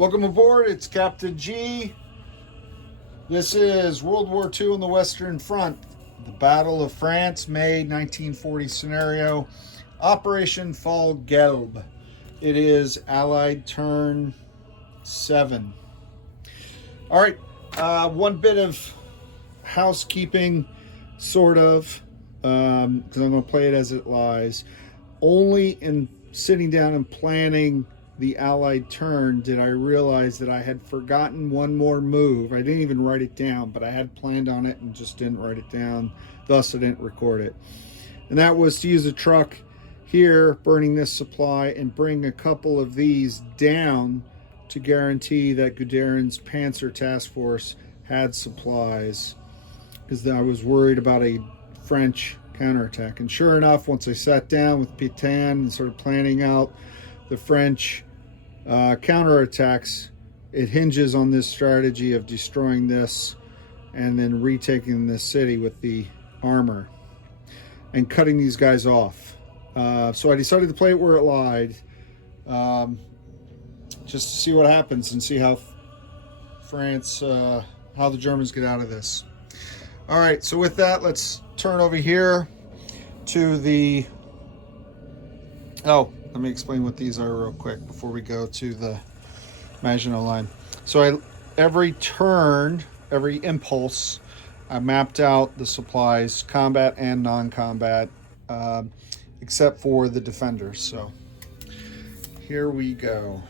Welcome aboard, it's Captain G. This is World War II on the Western Front. The Battle of France, May 1940 scenario. Operation Fall Gelb. It is Allied turn 7. All right, one bit of housekeeping, sort of, because I'm going to play it as it lies. Only in sitting down and planning the Allied turn did I realize that I had forgotten one more move. I didn't even write it down, but I had planned on it and just didn't write it down. Thus, I didn't record it. And that was to use a truck here, burning this supply, and bring a couple of these down to guarantee that Guderian's Panzer Task Force had supplies, because I was worried about a French counterattack. And sure enough, once I sat down with Pétain and started planning out the French counterattacks, it hinges on this strategy of destroying this and then retaking this city with the armor and cutting these guys off. So I decided to play it where it lied, just to see what happens and see how France, how the Germans get out of this. All right, so with that, let's turn over here to the... Oh, let me explain what these are real quick before we go to the Maginot Line. So every turn, every impulse, I mapped out the supplies, combat and non-combat, except for the defenders. So here we go.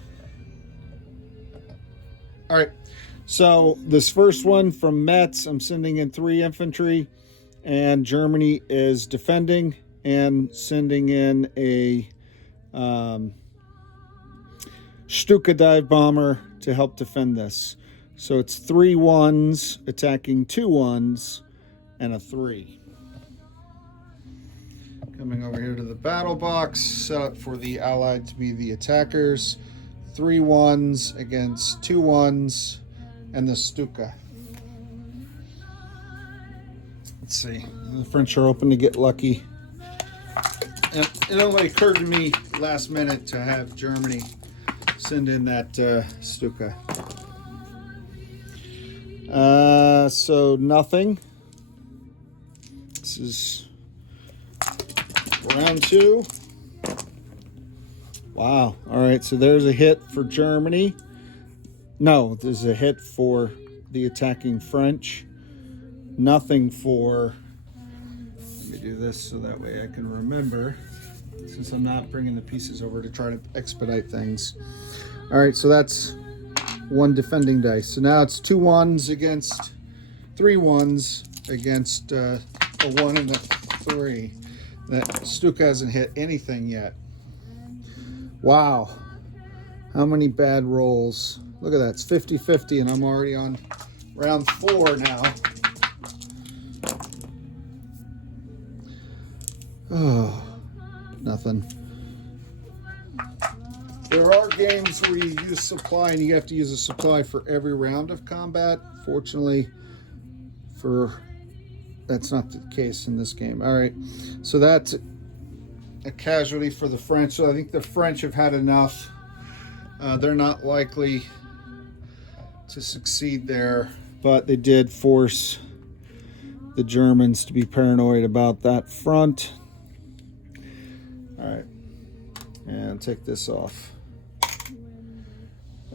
All right, so this first one from Metz, I'm sending in 3 infantry, and Germany is defending and sending in a Stuka dive bomber to help defend this. So it's 3 1s attacking 2 1s and a 3. Coming over here to the battle box, set up for the Allied to be the attackers. 3 1s against 2 1s and the Stuka. Let's see. The French are hoping to get lucky. And it only occurred to me last minute to have Germany send in that Stuka. So nothing. This is round 2. Wow. All right, so there's a hit for Germany. No, there's a hit for the attacking French. Nothing for... Let me do this so that way I can remember, since I'm not bringing the pieces over to try to expedite things. All right, so that's 1 defending dice. So now it's 2 1s against 3 1s against a 1 and a 3. That Stuka hasn't hit anything yet. Wow. How many bad rolls? Look at that. It's 50-50, and I'm already on round 4 now. Oh, nothing. There are games where you use supply, and you have to use a supply for every round of combat. Fortunately, that's not the case in this game. All right, so that's a casualty for the French. So I think the French have had enough. They're not likely to succeed there, but they did force the Germans to be paranoid about that front. All right, and take this off.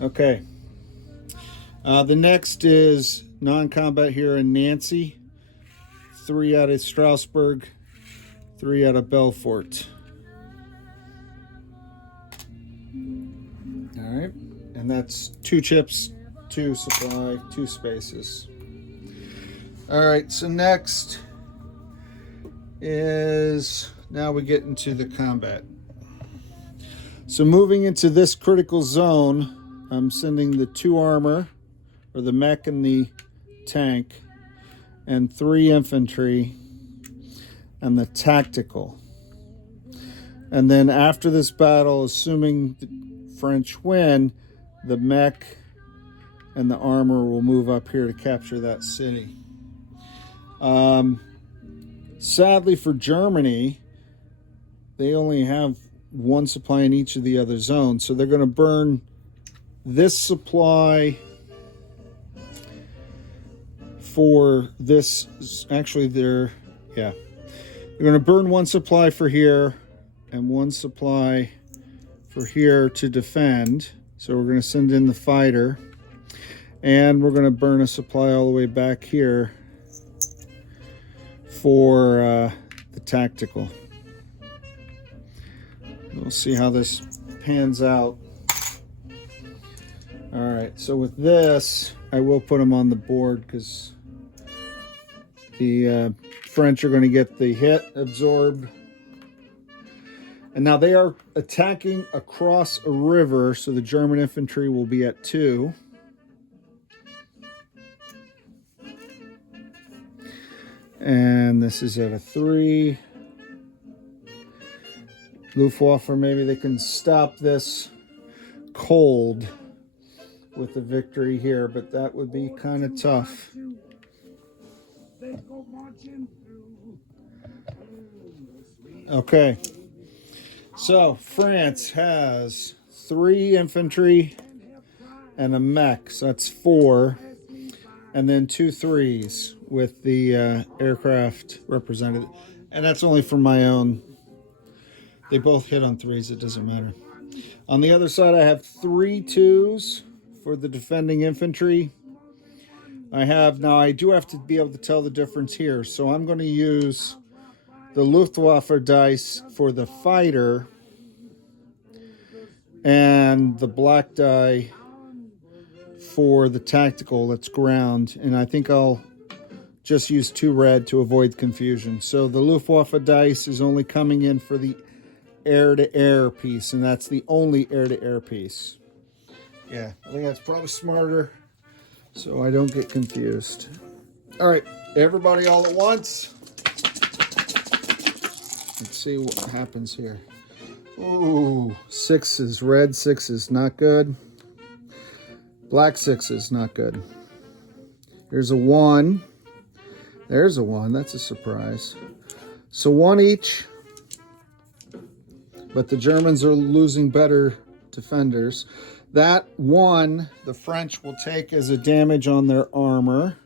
Okay. The next is non-combat here in Nancy. 3 out of Strasbourg, 3 out of Belfort. All right, and that's 2 chips, 2 supply, 2 spaces. All right, so next is... Now we get into the combat. So moving into this critical zone, I'm sending the 2 armor, or the mech and the tank, and 3 infantry, and the tactical. And then after this battle, assuming the French win, the mech and the armor will move up here to capture that city. Sadly for Germany, they only have 1 supply in each of the other zones, so they're going to burn this supply for this, actually they're going to burn one supply for here and one supply for here to defend. So we're going to send in the fighter, and we're going to burn a supply all the way back here for the tactical. We'll see how this pans out. All right, so with this, I will put them on the board because the French are going to get the hit absorbed. And now they are attacking across a river, so the German infantry will be at 2. And this is at a 3. Luftwaffe, maybe they can stop this cold with a victory here, but that would be kind of tough. Okay, so France has 3 infantry and a mech, so that's 4, and then 2 3s with the aircraft represented, and that's only for my own. They both hit on 3s, it doesn't matter. On the other side, I have 3 2s for the defending infantry. Now I do have to be able to tell the difference here, so I'm going to use the Luftwaffe dice for the fighter and the black die for the tactical, that's ground, and I think I'll just use 2 red to avoid confusion. So the Luftwaffe dice is only coming in for the air-to-air piece, and that's the only air-to-air piece. Yeah, I think that's probably smarter so I don't get confused. All right, everybody all at once. Let's see what happens here. Ooh, 6s, red 6s, not good. Black 6s, not good. Here's a 1. There's a 1, that's a surprise. So 1 each. But the Germans are losing better defenders. That 1, the French will take as a damage on their armor.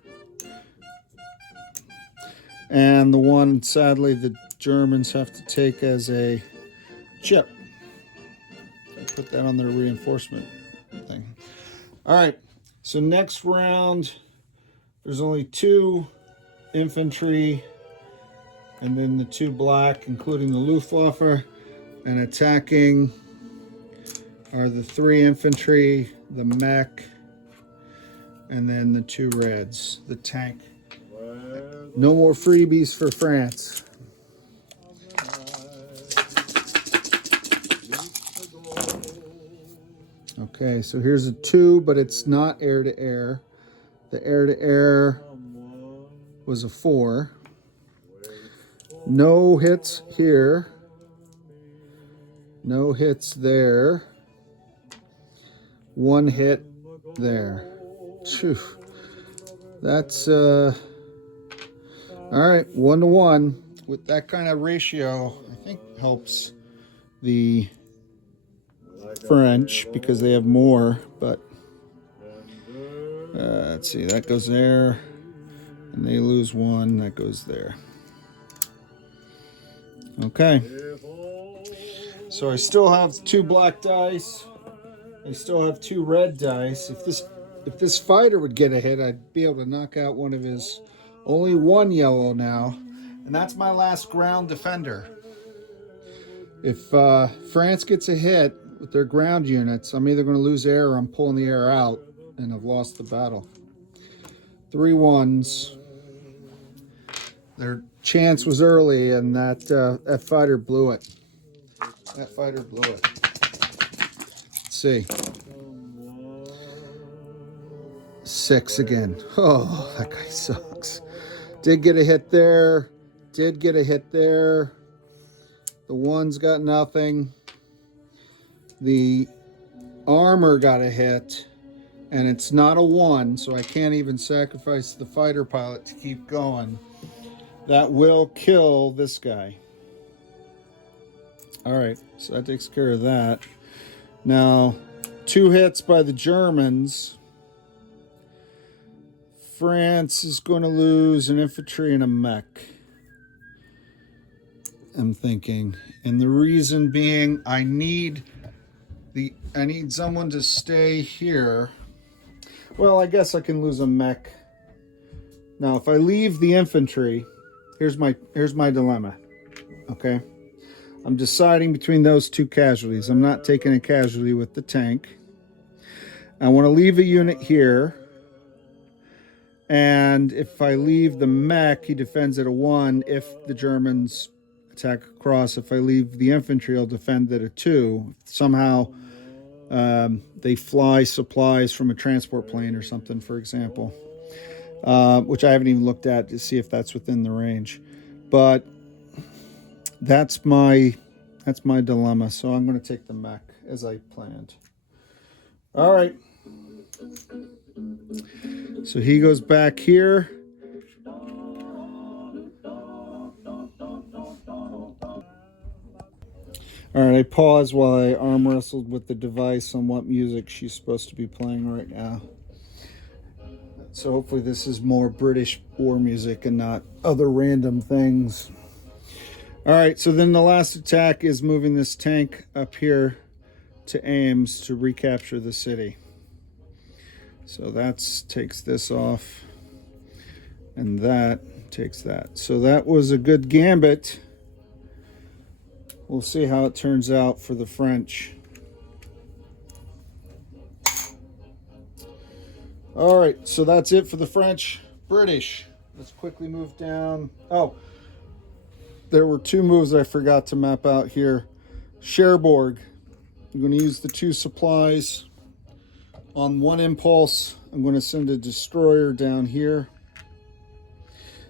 And the 1, sadly, the Germans have to take as a chip. I'll put that on their reinforcement thing. All right, so next round, there's only 2 infantry, and then the 2 black, including the Luftwaffe. And attacking are the 3 infantry, the mech, and then the 2 reds, the tank. No more freebies for France. Okay, so here's a 2, but it's not air-to-air. The air-to-air was a 4. No hits here. No hits there. 1 hit there. Phew. That's all right, 1 to 1 with that kind of ratio. I think helps the French because they have more, but let's see, that goes there and they lose 1, that goes there. Okay, so I still have 2 black dice. I still have 2 red dice. If this fighter would get a hit, I'd be able to knock out one of his. Only 1 yellow now, and that's my last ground defender. If France gets a hit with their ground units, I'm either going to lose air or I'm pulling the air out, and I've lost the battle. 3 1s. Their chance was early, and that fighter blew it. That fighter blew it. Let's see. 6 again. Oh, that guy sucks. Did get a hit there. Did get a hit there. The 1's got nothing. The armor got a hit, and it's not a 1, so I can't even sacrifice the fighter pilot to keep going. That will kill this guy. All right, so that takes care of that. Now, 2 hits by the Germans, France is going to lose an infantry and a mech, I'm thinking. And the reason being, I need someone to stay here. Well, I guess I can lose a mech. Now, if I leave the infantry, here's my dilemma. Okay? I'm deciding between those 2 casualties. I'm not taking a casualty with the tank. I want to leave a unit here. And if I leave the mech, he defends at a 1. If the Germans attack across, if I leave the infantry, I'll defend at a 2. Somehow they fly supplies from a transport plane or something, for example, which I haven't even looked at to see if that's within the range. But that's my dilemma. So I'm going to take the mech as I planned. All right. So he goes back here. All right, I paused while I arm wrestled with the device on what music she's supposed to be playing right now. So hopefully this is more British war music and not other random things. All right, so then the last attack is moving this tank up here to Ames to recapture the city. So that takes this off, and that takes that. So that was a good gambit. We'll see how it turns out for the French. All right, so that's it for the French. British. Let's quickly move down. Oh, there were 2 moves I forgot to map out here. Cherbourg. I'm going to use the 2 supplies. On 1 impulse, I'm going to send a destroyer down here.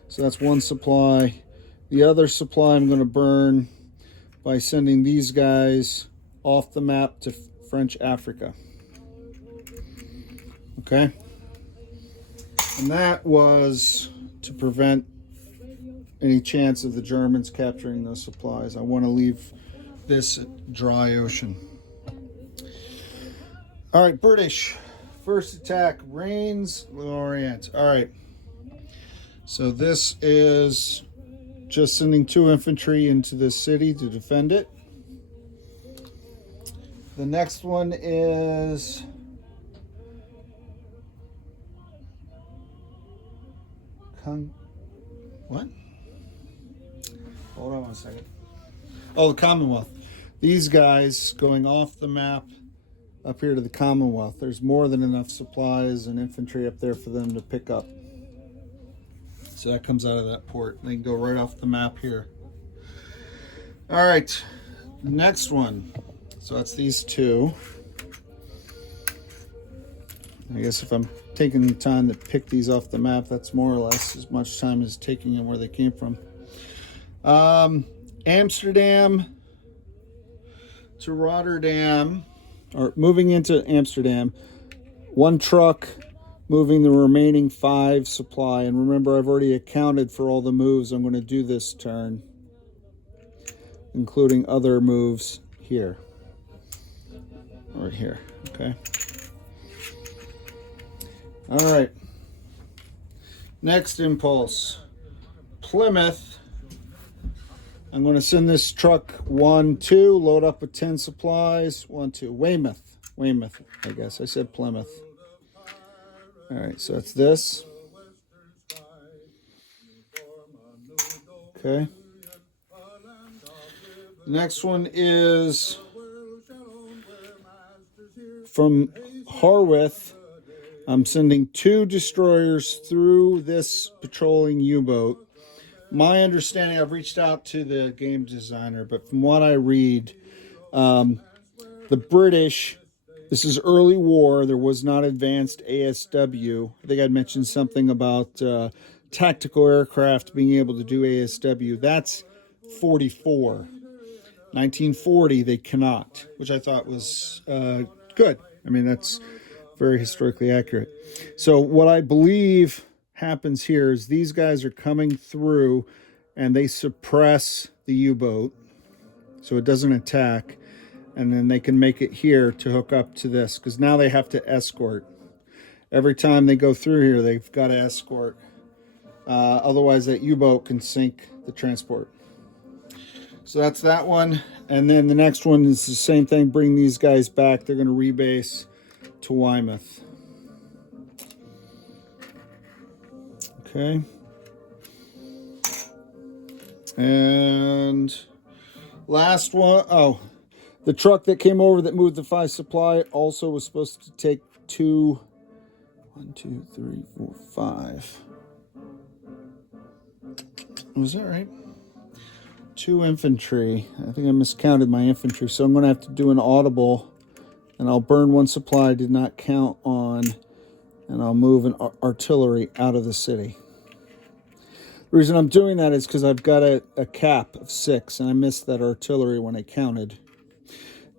So that's 1 supply. The other supply I'm going to burn by sending these guys off the map to French Africa. Okay? And that was to prevent any chance of the Germans capturing those supplies. I want to leave this dry ocean. All right, British. First attack, Reims, Lorient. All right. So this is just sending 2 infantry into this city to defend it. The next one is what? Hold on 1 second. Oh, the Commonwealth. These guys going off the map up here to the Commonwealth. There's more than enough supplies and infantry up there for them to pick up. So that comes out of that port. They can go right off the map here. All right, next one. So that's these 2. I guess if I'm taking the time to pick these off the map, that's more or less as much time as taking them where they came from. Amsterdam to Rotterdam, or moving into Amsterdam. 1 truck moving the remaining 5 supply. And remember, I've already accounted for all the moves I'm going to do this turn, including other moves here or here. Okay. All right. Next impulse, Plymouth. I'm going to send this truck 1, 2, load up with 10 supplies. 1, 2. Weymouth, I guess. I said Plymouth. All right, so that's this. Okay. The next one is from Harwich. I'm sending 2 destroyers through this patrolling U-boat. My understanding, I've reached out to the game designer, but from what I read, the British, this is early war. There was not advanced ASW. I think I'd mentioned something about tactical aircraft being able to do ASW. That's 44. 1940, they cannot, which I thought was good. I mean, that's very historically accurate. So what I believe happens here is these guys are coming through and they suppress the U-boat so it doesn't attack. and then they can make it here to hook up to this, because now they have to escort. Every time they go through here, they've got to escort. Otherwise, that U-boat can sink the transport. So that's that one. And then the next one is the same thing. Bring these guys back. They're going to rebase to Weymouth. Okay. And last one. Oh, the truck that came over that moved the 5 supply also was supposed to take 2, 1, 2, 3, 4, 5. Was that right? 2 infantry. I think I miscounted my infantry, so I'm going to have to do an audible, and I'll burn 1 supply I did not count on, and I'll move an artillery out of the city. The reason I'm doing that is because I've got a cap of 6, and I missed that artillery when I counted.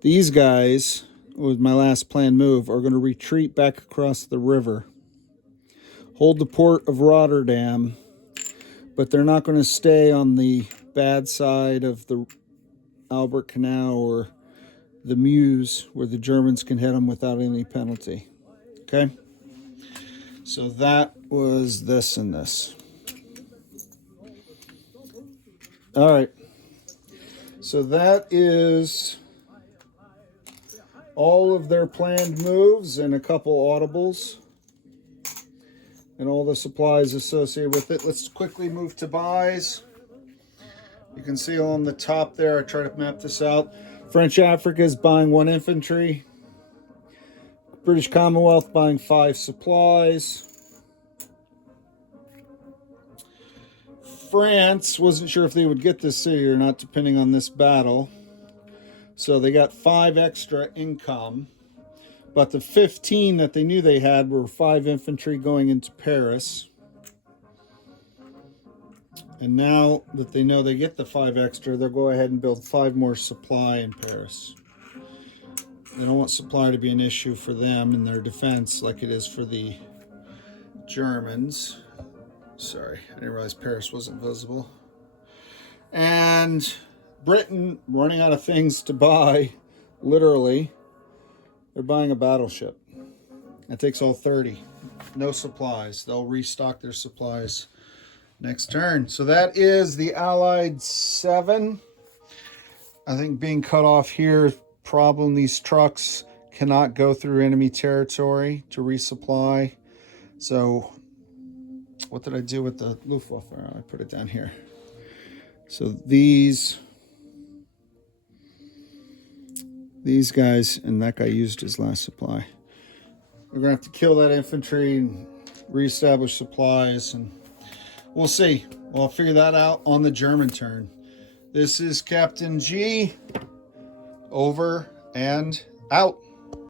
These guys, with my last planned move, are going to retreat back across the river, hold the port of Rotterdam, but they're not going to stay on the bad side of the Albert Canal or the Meuse, where the Germans can hit them without any penalty. Okay? So that was this and this. All right. So that is all of their planned moves and a couple audibles and all the supplies associated with it. Let's quickly move to buys. You can see on the top there, I try to map this out. French Africa is buying 1 infantry. British Commonwealth buying 5 supplies. France wasn't sure if they would get this city or not, depending on this battle. So they got 5 extra income. But the 15 that they knew they had were 5 infantry going into Paris. And now that they know they get the 5 extra, they'll go ahead and build 5 more supply in Paris. They don't want supply to be an issue for them in their defense like it is for the Germans. Sorry, I didn't realize Paris wasn't visible. And Britain, running out of things to buy, literally, they're buying a battleship. That takes all 30. No supplies. They'll restock their supplies next turn. So that is the Allied 7. I think being cut off here, problem, these trucks cannot go through enemy territory to resupply. So what did I do with the Luftwaffe? I put it down here. So these guys, and that guy used his last supply. We're going to have to kill that infantry and reestablish supplies, and we'll see. Well, I'll figure that out on the German turn. This is Captain G. Over and out.